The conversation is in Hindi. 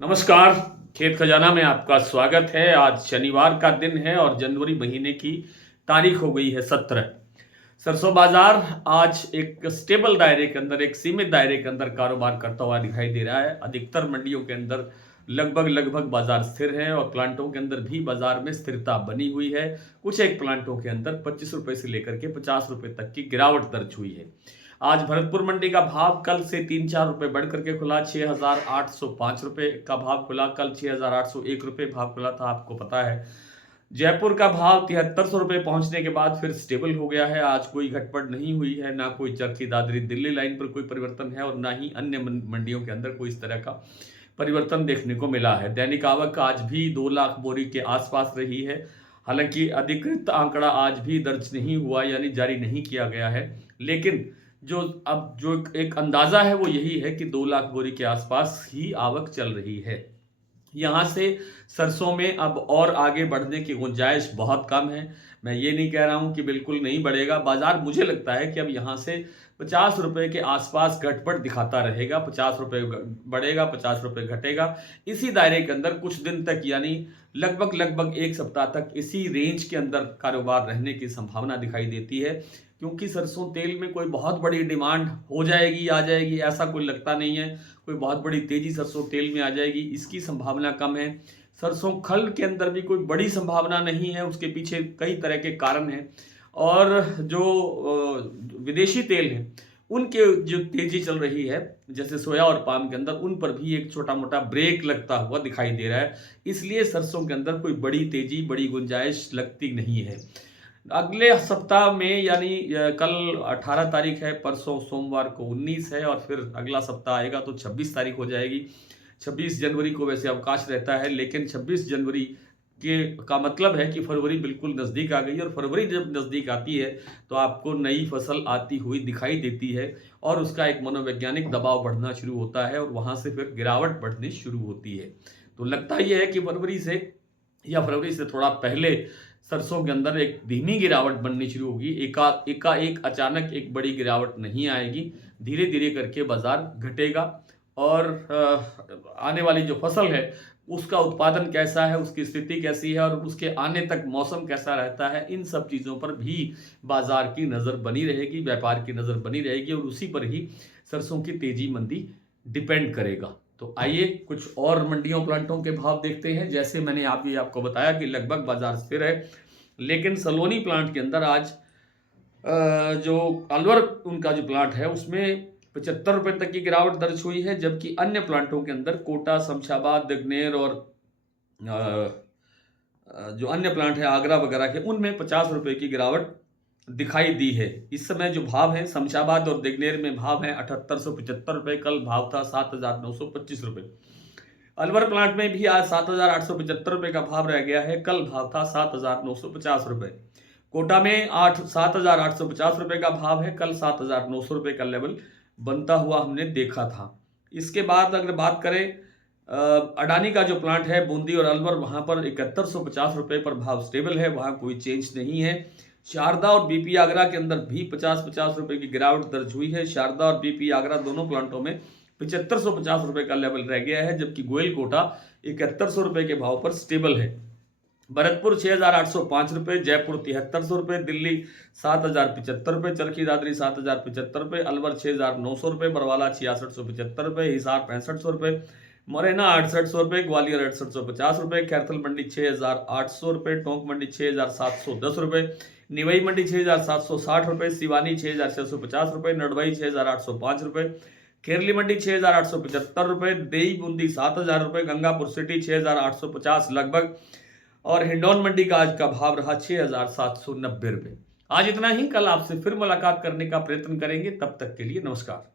नमस्कार। खेत खजाना में आपका स्वागत है। आज शनिवार का दिन है और जनवरी महीने की तारीख हो गई है 17। सरसों बाजार आज एक स्टेबल दायरे के अंदर, एक सीमित दायरे के अंदर कारोबार करता हुआ दिखाई दे रहा है। अधिकतर मंडियों के अंदर लगभग लगभग बाजार स्थिर है और प्लांटों के अंदर भी बाजार में स्थिरता बनी हुई है। कुछ एक प्लांटों के अंदर 25 रुपए से लेकर के 50 रुपए तक की गिरावट दर्ज हुई है। आज भरतपुर मंडी का भाव कल से 3-4 रुपए बढ़ करके खुला। 6,805 रुपए का भाव खुला। कल 6,801 रुपए भाव खुला था, आपको पता है। जयपुर का भाव 7300 रुपए पहुंचने के बाद फिर स्टेबल हो गया है। आज कोई घटपट नहीं हुई है, ना कोई चरखी दादरी दिल्ली लाइन पर कोई परिवर्तन है और ना ही अन्य मंडियों के अंदर कोई इस तरह का परिवर्तन देखने को मिला है। दैनिक आवक आज भी 2 लाख बोरी के आसपास रही है। हालांकि अधिकृत आंकड़ा आज भी दर्ज नहीं हुआ, यानी जारी नहीं किया गया है, लेकिन जो एक अंदाजा है वो यही है कि 2 लाख बोरी के आसपास ही आवक चल रही है। यहाँ से सरसों में अब और आगे बढ़ने की गुंजाइश बहुत कम है। मैं ये नहीं कह रहा हूँ कि बिल्कुल नहीं बढ़ेगा बाजार। मुझे लगता है कि अब यहाँ से 50 रुपए के आसपास घटपट दिखाता रहेगा। 50 रुपए बढ़ेगा, 50 रुपए घटेगा। इसी दायरे के अंदर कुछ दिन तक, यानी लगभग लगभग 1 सप्ताह तक इसी रेंज के अंदर कारोबार रहने की संभावना दिखाई देती है, क्योंकि सरसों तेल में कोई बहुत बड़ी डिमांड हो जाएगी, आ जाएगी, ऐसा कोई लगता नहीं है। कोई बहुत बड़ी तेजी सरसों तेल में आ जाएगी, इसकी संभावना कम है। सरसों खल के अंदर भी कोई बड़ी संभावना नहीं है, उसके पीछे कई तरह के कारण हैं। और जो विदेशी तेल हैं उनके जो तेजी चल रही है, जैसे सोया और पाम के अंदर, उन पर भी एक छोटा मोटा ब्रेक लगता हुआ दिखाई दे रहा है। इसलिए सरसों के अंदर कोई बड़ी तेजी, बड़ी गुंजाइश लगती नहीं है। अगले सप्ताह में, यानी कल 18 तारीख है, परसों सोमवार को 19 है और फिर अगला सप्ताह आएगा तो 26 तारीख हो जाएगी। 26 जनवरी को वैसे अवकाश रहता है, लेकिन 26 जनवरी के का मतलब है कि फरवरी बिल्कुल नज़दीक आ गई और फरवरी जब नज़दीक आती है तो आपको नई फसल आती हुई दिखाई देती है और उसका एक मनोवैज्ञानिक दबाव बढ़ना शुरू होता है और वहाँ से फिर गिरावट बढ़नी शुरू होती है। तो लगता यह है कि फरवरी से या फरवरी से थोड़ा पहले सरसों के अंदर एक धीमी गिरावट बननी शुरू होगी। एकाएक अचानक एक बड़ी गिरावट नहीं आएगी, धीरे धीरे करके बाजार घटेगा और आने वाली जो फसल है उसका उत्पादन कैसा है, उसकी स्थिति कैसी है और उसके आने तक मौसम कैसा रहता है, इन सब चीज़ों पर भी बाजार की नज़र बनी रहेगी, व्यापार की नज़र बनी रहेगी और उसी पर ही सरसों की तेजी मंदी डिपेंड करेगा। तो आइए कुछ और मंडियों प्लांटों के भाव देखते हैं। जैसे मैंने आपको बताया कि लगभग बाजार स्थिर है, लेकिन सलोनी प्लांट के अंदर आज जो अलवर उनका जो प्लांट है उसमें 75 रुपए तक की गिरावट दर्ज हुई है, जबकि अन्य प्लांटों के अंदर कोटा, शमशाबाद, दिग्नेर और जो अन्य प्लांट है आगरा वगैरह के, उनमें 50 रुपए की गिरावट दिखाई दी है। इस समय जो भाव है शमशाबाद और दिग्नेर में भाव है 7875 रुपए, कल भाव था 7925 रुपए। अलवर प्लांट में भी आज 7875 रुपए का भाव रह गया है, कल भाव था 7950 रुपए। कोटा में 7850 रुपए का भाव है, कल 7900 रुपए का लेवल बनता हुआ हमने देखा था। इसके बाद अगर बात करें अडानी का जो प्लांट है बूंदी और अलवर, वहां पर 7150 रुपए पर भाव स्टेबल है, वहां कोई चेंज नहीं है। शारदा और बीपी आगरा के अंदर भी 50-50 रुपए की गिरावट दर्ज हुई है। शारदा और बीपी आगरा दोनों प्लांटों में 7550 रुपए का लेवल रह गया है, जबकि गोयल कोटा 7100 रुपए के भाव पर स्टेबल है। भरतपुर 6805 रुपए, जयपुर 7300 रुपए, दिल्ली 7075 रुपए, चरखी दादरी 7075 रुपए, अलवर 6900 रुपए, बरवाला 6675 रुपए, हिसार 6500 रुपए, मुरैना 6800 रुपए, ग्वालियर 6850 रुपए, कैथल मंडी 6800 रुपए, टोंक मंडी 6710 रुपए, निवई मंडी 6760 रुपए, सिवानी 6650 रुपए, नडवाई 6805 रुपए, केरली मंडी 6875 रुपए, देई बूंदी 7000 रुपए, गंगापुर सिटी 6850 लगभग और हिंडौन मंडी का आज का भाव रहा 6790 रुपए। आज इतना ही, कल आपसे फिर मुलाकात करने का प्रयत्न करेंगे। तब तक के लिए नमस्कार।